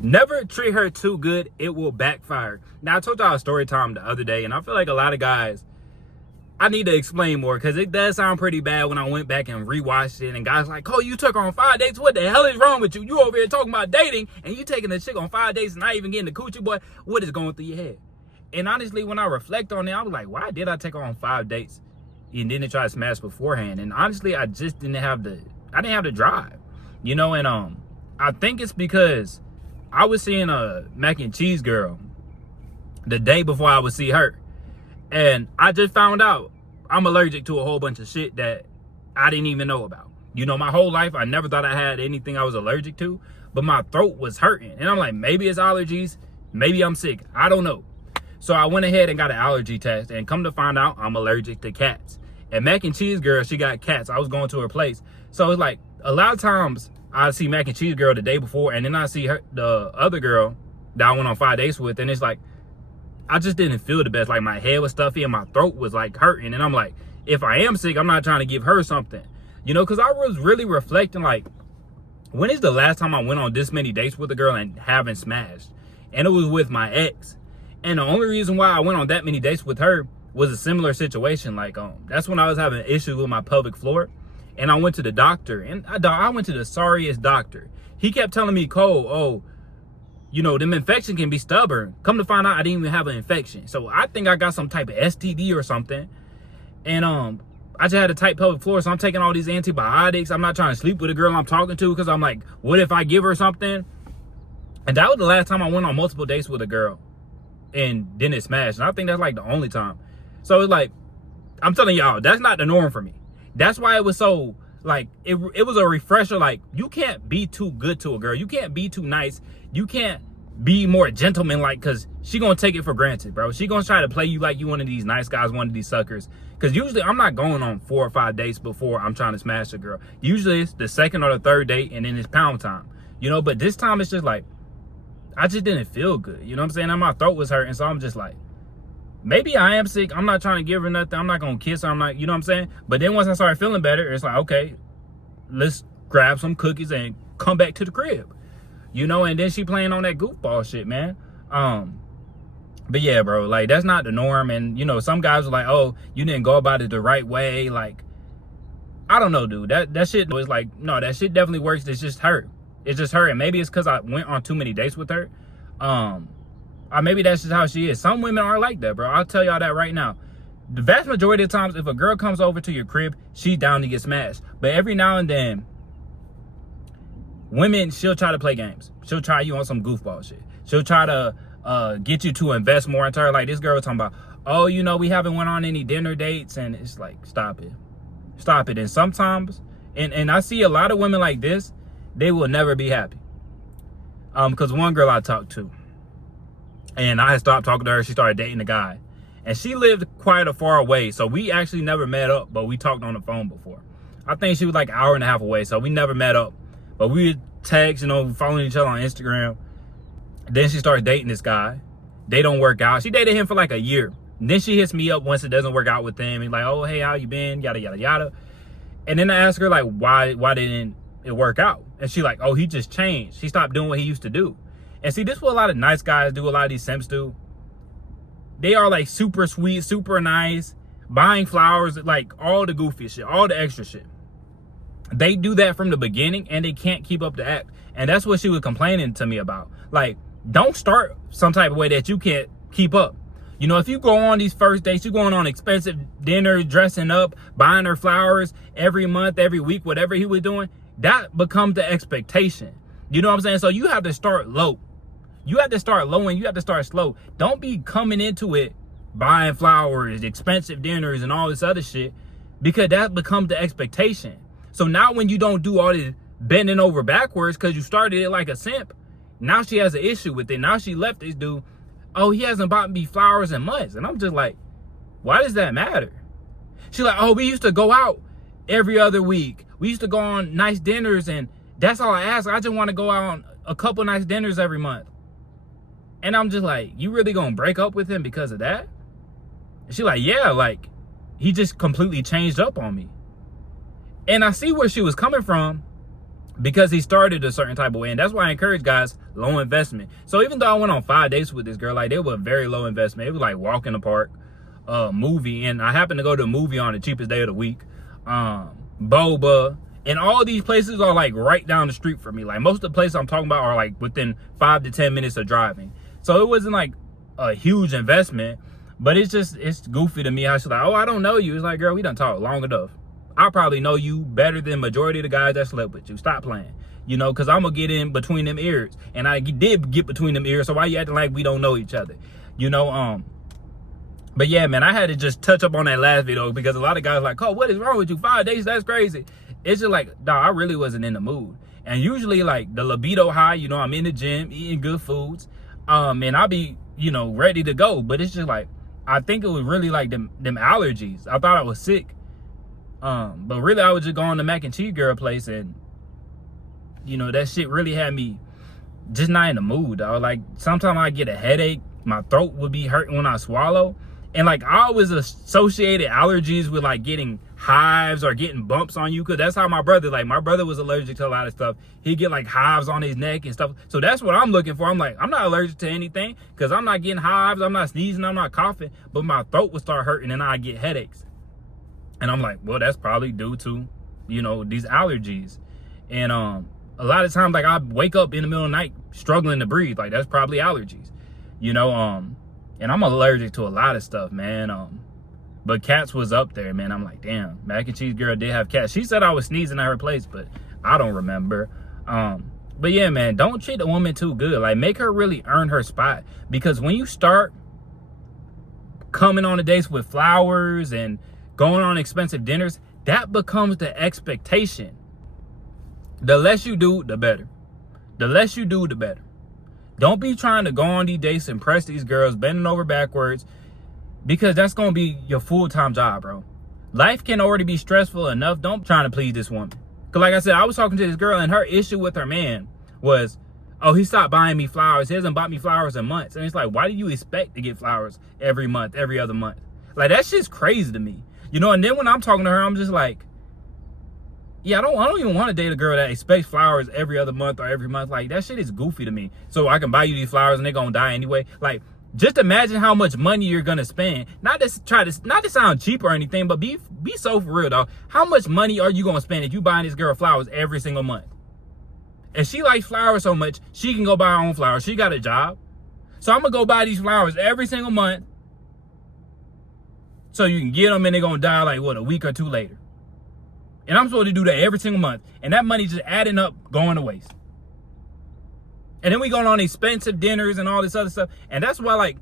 Never treat her too good. It will backfire. Now, I told y'all a story time the other day, and I feel like a lot of guys, I need to explain more because it does sound pretty bad when I went back and rewatched it. And guys like, oh, you took her on 5 dates. What the hell is wrong with you? You over here talking about dating and you taking a chick on 5 dates and not even getting the coochie, boy. What is going through your head? And honestly, when I reflect on it, I was like, why did I take her on 5 dates and didn't try to smash beforehand? And honestly, I just didn't have the drive, you know. And I think it's because I was seeing a mac and cheese girl the day before I would see her. And I just found out I'm allergic to a whole bunch of shit that I didn't even know about. You know, my whole life, I never thought I had anything I was allergic to, but my throat was hurting. And I'm like, maybe it's allergies. Maybe I'm sick. I don't know. So I went ahead and got an allergy test, and come to find out I'm allergic to cats. And mac and cheese girl, she got cats. I was going to her place. So it's like a lot of times I see mac and cheese girl the day before, and then I see her, the other girl that I went on 5 dates with, and it's like, I just didn't feel the best. Like my head was stuffy and my throat was like hurting. And I'm like, if I am sick, I'm not trying to give her something, you know, because I was really reflecting like, when is the last time I went on this many dates with a girl and haven't smashed? And it was with my ex. And the only reason why I went on that many dates with her was a similar situation. Like, that's when I was having issues with my pelvic floor. And I went to the doctor, and I went to the sorriest doctor. He kept telling me, Cole, oh, you know, them infection can be stubborn. Come to find out, I didn't even have an infection. So I think I got some type of STD or something. And I just had a tight pelvic floor, so I'm taking all these antibiotics. I'm not trying to sleep with a girl I'm talking to because I'm like, what if I give her something? And that was the last time I went on multiple dates with a girl and didn't smash. And I think that's like the only time. So it's like, I'm telling y'all, that's not the norm for me. That's why it was so, like, it was a refresher. Like, you can't be too good to a girl. You can't be too nice. You can't be more gentleman-like, because she gonna take it for granted, bro. She gonna try to play you like you one of these nice guys, one of these suckers. Because usually I'm not going on 4 or 5 dates before I'm trying to smash a girl. Usually it's the second or the third date, and then it's pound time, you know. But this time it's just like, I just didn't feel good, you know what I'm saying? And my throat was hurting, so I'm just like, maybe I am sick. I'm not trying to give her nothing. I'm not gonna kiss her. I'm not, you know what I'm saying? But then once I started feeling better, it's like, okay, let's grab some cookies and come back to the crib. You know, and then she playing on that goofball shit, man. But yeah, bro, like, that's not the norm. And, you know, some guys are like, oh, you didn't go about it the right way. Like, I don't know, dude. That shit was like, no, that shit definitely works. It's just her. It's just her. And maybe it's because I went on too many dates with her. Or maybe that's just how she is. Some women are like that, bro. I'll tell y'all that right now. The vast majority of times, if a girl comes over to your crib, she's down to get smashed. But every now and then, women, she'll try to play games. She'll try you on some goofball shit. She'll try to get you to invest more into her. Like this girl was talking about, oh, you know, we haven't went on any dinner dates. And it's like, stop it. Stop it. And sometimes, and I see a lot of women like this, they will never be happy. Because one girl I talked to, and I had stopped talking to her. She started dating a guy. And she lived quite a far away. So we actually never met up, but we talked on the phone before. I think she was like an hour and a half away. So we never met up. But we would text, you know, following each other on Instagram. Then she starts dating this guy. They don't work out. She dated him for like a year. And then she hits me up once it doesn't work out with him. And like, oh, hey, how you been? Yada, yada, yada. And then I ask her, like, why didn't it work out? And she like, oh, he just changed. He stopped doing what he used to do. And see, this is what a lot of nice guys do, a lot of these simps do. They are like super sweet, super nice, buying flowers, like all the goofy shit, all the extra shit. They do that from the beginning and they can't keep up the act. And that's what she was complaining to me about. Like, don't start some type of way that you can't keep up. You know, if you go on these first dates, you're going on expensive dinners, dressing up, buying her flowers every month, every week, whatever he was doing, that becomes the expectation. You know what I'm saying? So you have to start low. You have to start low and you have to start slow. Don't be coming into it buying flowers, expensive dinners, and all this other shit, because that becomes the expectation. So now when you don't do all this bending over backwards because you started it like a simp, now she has an issue with it. Now she left this dude. Oh, he hasn't bought me flowers in months. And I'm just like, why does that matter? She's like, oh, we used to go out every other week. We used to go on nice dinners, and that's all I ask. I just want to go out on a couple nice dinners every month. And I'm just like, you really gonna break up with him because of that? And she's like, yeah, like, he just completely changed up on me. And I see where she was coming from, because he started a certain type of way. And that's why I encourage guys, low investment. So even though I went on 5 dates with this girl, like, they were very low investment. It was like walk in the park, movie, and I happened to go to a movie on the cheapest day of the week, boba, and all these places are like right down the street from me. Like, most of the places I'm talking about are like within 5 to 10 minutes of driving. So it wasn't like a huge investment, but it's goofy to me how she's like, oh, I don't know you. It's like, girl, we done talked long enough. I probably know you better than majority of the guys that slept with you. Stop playing. You know, because I'm going to get in between them ears. And I did get between them ears, so why you acting like we don't know each other? You know, but yeah, man, I had to just touch up on that last video because a lot of guys are like, oh, what is wrong with you? 5 days, that's crazy. It's just like, dog, I really wasn't in the mood. And usually, like, the libido high, you know, I'm in the gym, eating good foods, and I'll be, you know, ready to go. But it's just like, I think it was really like them allergies. I thought I was sick. But really, I was just going to Mac and Cheese Girl place, and, you know, that shit really had me just not in the mood, dog. Like, sometimes I get a headache, my throat would be hurting when I swallow, and like, I always associated allergies with like getting hives or getting bumps on you, because that's how my brother was allergic to a lot of stuff. He'd get like hives on his neck and stuff. So that's what I'm looking for. I'm like, I'm not allergic to anything because I'm not getting hives, I'm not sneezing, I'm not coughing, but my throat would start hurting and I get headaches. And I'm like, well, that's probably due to, you know, these allergies. And a lot of times, like, I wake up in the middle of the night struggling to breathe. Like, that's probably allergies, you know. And I'm allergic to a lot of stuff, man. But cats was up there, man. I'm like, damn, Mac and Cheese Girl did have cats. She said I was sneezing at her place, but I don't remember. But yeah, man, don't treat a woman too good. Like, make her really earn her spot. Because when you start coming on the dates with flowers and going on expensive dinners, that becomes the expectation. The less you do, the better. The less you do, the better. Don't be trying to go on these dates, impress these girls, bending over backwards, because that's going to be your full-time job, bro. Life can already be stressful enough. Don't try to please this woman. Because like I said, I was talking to this girl, and her issue with her man was, oh, he stopped buying me flowers. He hasn't bought me flowers in months. And it's like, why do you expect to get flowers every month, every other month? Like, that shit's crazy to me. You know, and then when I'm talking to her, I'm just like, yeah, I don't even want to date a girl that expects flowers every other month or every month. Like, that shit is goofy to me. So I can buy you these flowers and they're going to die anyway. Like, just imagine how much money you're going to spend. Not to sound cheap or anything, but be so for real, dog. How much money are you going to spend if you buying this girl flowers every single month? If she likes flowers so much, she can go buy her own flowers. She got a job. So I'm going to go buy these flowers every single month, so you can get them and they're going to die like, what, a week or two later. And I'm supposed to do that every single month. And that money just adding up, going to waste. And then we going on expensive dinners and all this other stuff. And that's why, like,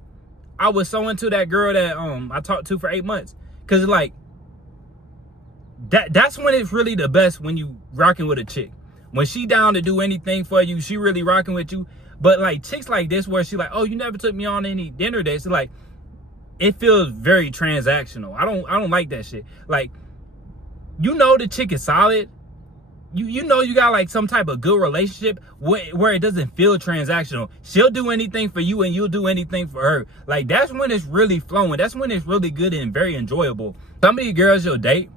I was so into that girl that I talked to for 8 months. Because, like, that's when it's really the best, when you rocking with a chick. When she down to do anything for you, she really rocking with you. But, like, chicks like this where she like, oh, you never took me on any dinner dates. So, like, it feels very transactional. I don't like that shit. Like, you know the chick is solid. You know you got like some type of good relationship where it doesn't feel transactional. She'll do anything for you and you'll do anything for her. Like, that's when it's really flowing. That's when it's really good and very enjoyable. Some of these girls you'll date,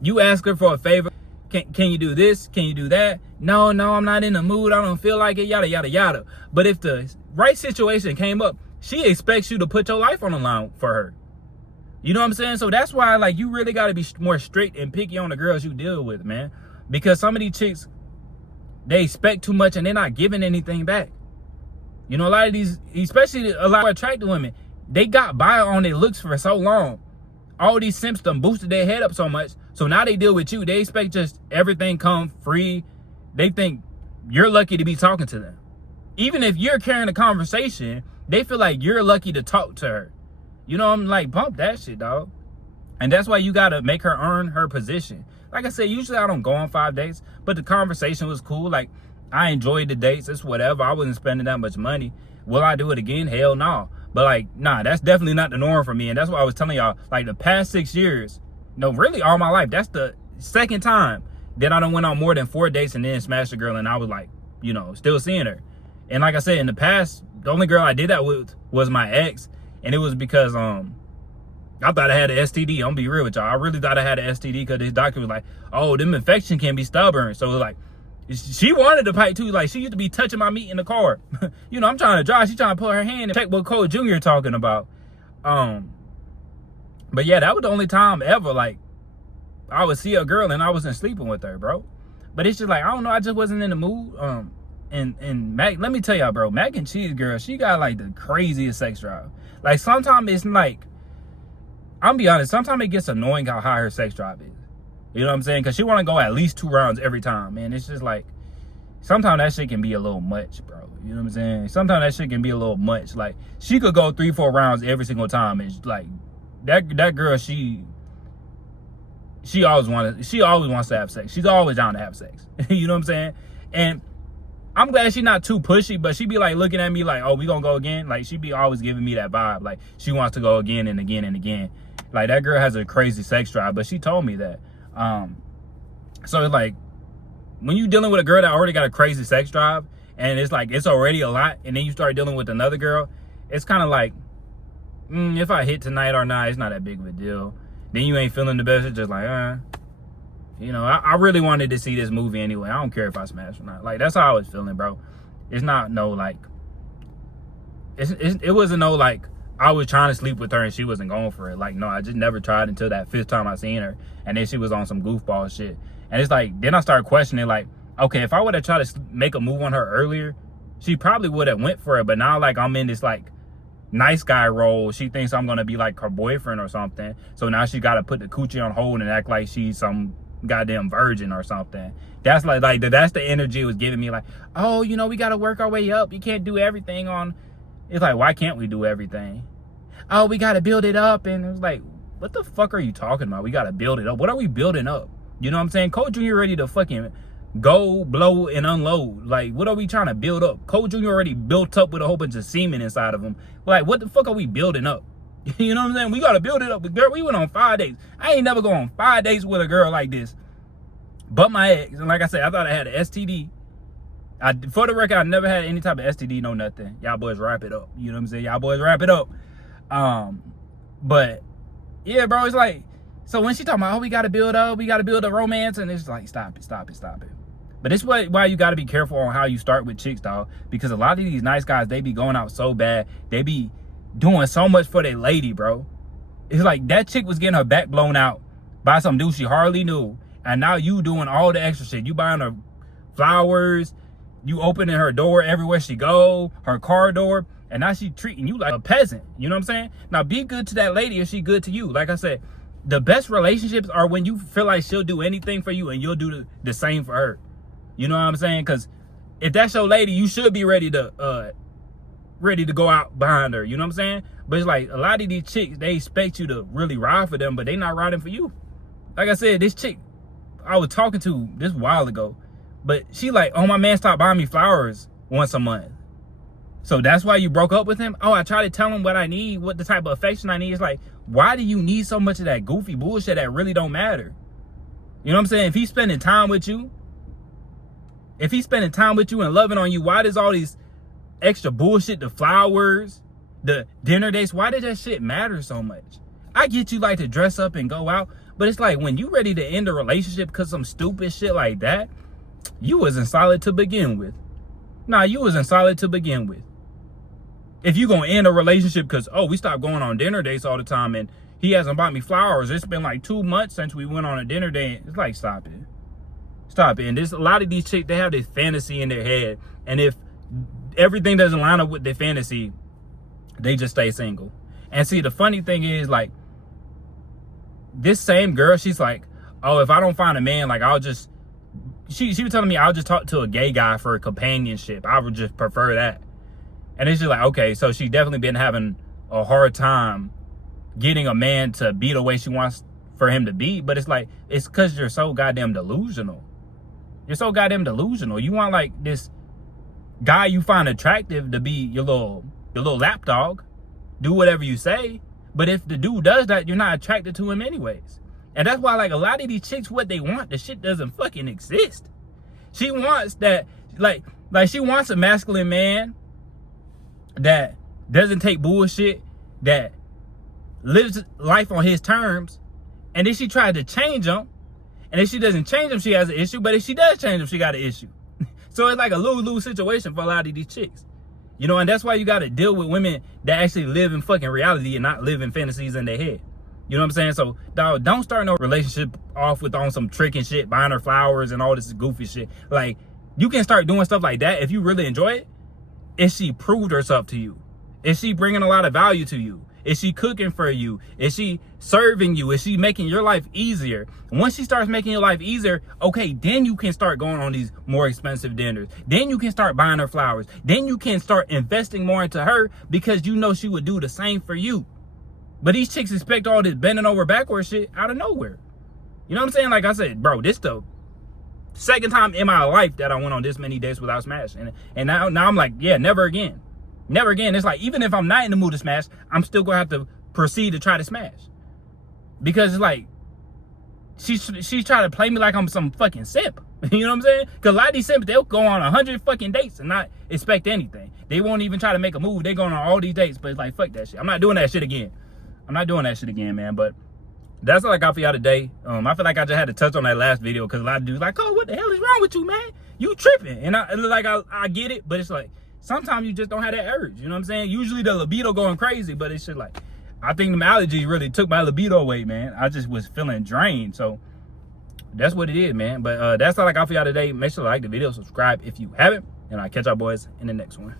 you ask her for a favor. Can you do this? Can you do that? No, I'm not in the mood. I don't feel like it, yada, yada, yada. But if the right situation came up, she expects you to put your life on the line for her. You know what I'm saying? So that's why, like, you really got to be more strict and picky on the girls you deal with, man. Because some of these chicks, they expect too much and they're not giving anything back. You know, a lot of these, especially a lot of attractive women, they got by on their looks for so long. All these simps done boosted their head up so much. So now they deal with you. They expect just everything come free. They think you're lucky to be talking to them. Even if you're carrying a conversation, they feel like you're lucky to talk to her. You know, I'm like, bump that shit, dog. And that's why you got to make her earn her position. Like I said, usually I don't go on 5 dates, but the conversation was cool. Like, I enjoyed the dates. It's whatever. I wasn't spending that much money. Will I do it again? Hell no. But, like, nah, that's definitely not the norm for me. And that's why I was telling y'all, like, the past 6 years, no, really all my life, that's the second time that I done went on more than 4 dates and then smashed a girl and I was like, you know, still seeing her. And like I said, in the past, the only girl I did that with was my ex. And it was because I thought I had an STD. I'm gonna be real with y'all. I really thought I had an STD because this doctor was like, oh, them infection can be stubborn. So it was like, She wanted to pipe too. Like, she used to be touching my meat in the car. You know, I'm trying to drive. She trying to put her hand and check what Cole Jr. talking about. But yeah, that was the only time ever, like, I would see a girl and I wasn't sleeping with her, bro. But it's just like, I don't know, I just wasn't in the mood. And Mac, let me tell y'all, bro, Mac and Cheese girl, she got like the craziest sex drive. Like, sometimes it's like, I'm be honest, sometimes it gets annoying how high her sex drive is. You know what I'm saying? Because she want to go at least 2 rounds every time, man. It's just like, sometimes that shit can be a little much, bro. You know what I'm saying? Sometimes that shit can be a little much. Like, she could go 3-4 rounds every single time. It's like, that girl, she always wants to have sex. She's always down to have sex. You know what I'm saying? And I'm glad she's not too pushy, but she be like looking at me like, oh, we gonna go again? Like, she be always giving me that vibe. Like, she wants to go again and again and again. Like, that girl has a crazy sex drive, but she told me that. So it's like, when you dealing with a girl that already got a crazy sex drive, and it's like, it's already a lot, and then you start dealing with another girl, it's kind of like, if I hit tonight or not, it's not that big of a deal. Then you ain't feeling the best. It's just like, you know, I really wanted to see this movie anyway. I don't care if I smash or not. Like, that's how I was feeling, bro. It's not no, like, it wasn't no, like, I was trying to sleep with her and she wasn't going for it. Like, no, I just never tried until that 5th time I seen her. And then she was on some goofball shit. And it's like, then I started questioning, like, okay, if I would have tried to make a move on her earlier, she probably would have went for it. But now, like, I'm in this, like, nice guy role. She thinks I'm gonna be like her boyfriend or something. So now she gotta put the coochie on hold and act like she's some goddamn virgin or something. That's like that's the energy it was giving me. Like, oh, you know, we gotta work our way up. You can't do everything on. It's like, why can't we do everything? Oh, we gotta build it up. And it was like, what the fuck are you talking about? We gotta build it up. What are we building up? You know what I'm saying? Cole Jr. ready to fucking go, blow, and unload. Like, what are we trying to build up? Cole Jr. already built up with a whole bunch of semen inside of him. Like, what the fuck are we building up? You know what I'm saying? We gotta build it up. But girl, we went on 5 dates. I ain't never go on 5 dates with a girl like this. But my ex, and like I said, I thought I had an STD. For the record, I never had any type of STD, no nothing. Y'all boys wrap it up. You know what I'm saying? Y'all boys wrap it up. But yeah, bro, it's like, so when she talking about, oh, we gotta build up, we gotta build a romance, and it's like, stop it. But it's why you got to be careful on how you start with chicks, dog. Because a lot of these nice guys, they be going out so bad. They be doing so much for their lady, bro. It's like that chick was getting her back blown out by some dude she hardly knew. And now you doing all the extra shit. You buying her flowers. You opening her door everywhere she go. Her car door. And now she treating you like a peasant. You know what I'm saying? Now be good to that lady if she good to you. Like I said, the best relationships are when you feel like she'll do anything for you and you'll do the same for her. You know what I'm saying? Because if that's your lady, you should be ready to go out behind her. You know what I'm saying? But it's like, a lot of these chicks, they expect you to really ride for them, but they not riding for you. Like I said, this chick I was talking to this while ago, but she like, oh, my man stopped buying me flowers once a month. So that's why you broke up with him? Oh, I try to tell him what I need, what the type of affection I need. It's like, why do you need so much of that goofy bullshit that really don't matter? You know what I'm saying? If he's spending time with you, and loving on you, why does all these extra bullshit, the flowers, the dinner dates, why did that shit matter so much? I get you like to dress up and go out, but it's like, when you ready to end a relationship because some stupid shit like that, you wasn't solid to begin with. Nah, you wasn't solid to begin with. If you gonna end a relationship because, oh, we stopped going on dinner dates all the time and he hasn't bought me flowers, it's been like 2 months since we went on a dinner date, it's like, stop it. And there's a lot of these chicks, they have this fantasy in their head, and if everything doesn't line up with their fantasy, they just stay single. And see, the funny thing is, like, this same girl, she's like, oh, if I don't find a man, like, I'll just, she was telling me, I'll just talk to a gay guy for companionship. I would just prefer that. And it's just like, okay, so she's definitely been having a hard time getting a man to be the way she wants for him to be. But it's like, it's because you're so goddamn delusional. You're so goddamn delusional. You want like this guy you find attractive to be your little lapdog, do whatever you say. But if the dude does that, you're not attracted to him anyways. And that's why, like, a lot of these chicks, what they want, the shit doesn't fucking exist. She wants that, like she wants a masculine man that doesn't take bullshit, that lives life on his terms. And then she tried to change him. And if she doesn't change him, she has an issue. But if she does change him, she got an issue. So it's like a lose-lose situation for a lot of these chicks. You know, and that's why you got to deal with women that actually live in fucking reality and not live in fantasies in their head. You know what I'm saying? So, dog, don't start no relationship off with on some trick and shit, buying her flowers and all this goofy shit. Like, you can start doing stuff like that if you really enjoy it. If she proved herself to you, is she bringing a lot of value to you? Is she cooking for you? Is she serving you? Is she making your life easier? Once she starts making your life easier, okay, then you can start going on these more expensive dinners. Then you can start buying her flowers. Then you can start investing more into her because you know she would do the same for you. But these chicks expect all this bending over backwards shit out of nowhere. You know what I'm saying? Like I said, bro, this the second time in my life that I went on this many dates without smashing. And now I'm like, yeah, never again. Never again. It's like, even if I'm not in the mood to smash, I'm still going to have to proceed to try to smash. Because it's like, she's trying to play me like I'm some fucking simp. You know what I'm saying? Because a lot of these simps, they'll go on 100 fucking dates and not expect anything. They won't even try to make a move. They're going on all these dates, but it's like, fuck that shit. I'm not doing that shit again. I'm not doing that shit again, man. But that's all I got for y'all today. I feel like I just had to touch on that last video because a lot of dudes like, oh, what the hell is wrong with you, man? You tripping. And I get it, but it's like, sometimes you just don't have that urge. You know what I'm saying? Usually the libido going crazy, but it's just like, I think the allergies really took my libido away, man. I just was feeling drained. So that's what it is, man. But that's all I got for y'all today. Make sure to like the video, subscribe if you haven't, and I'll catch y'all boys in the next one.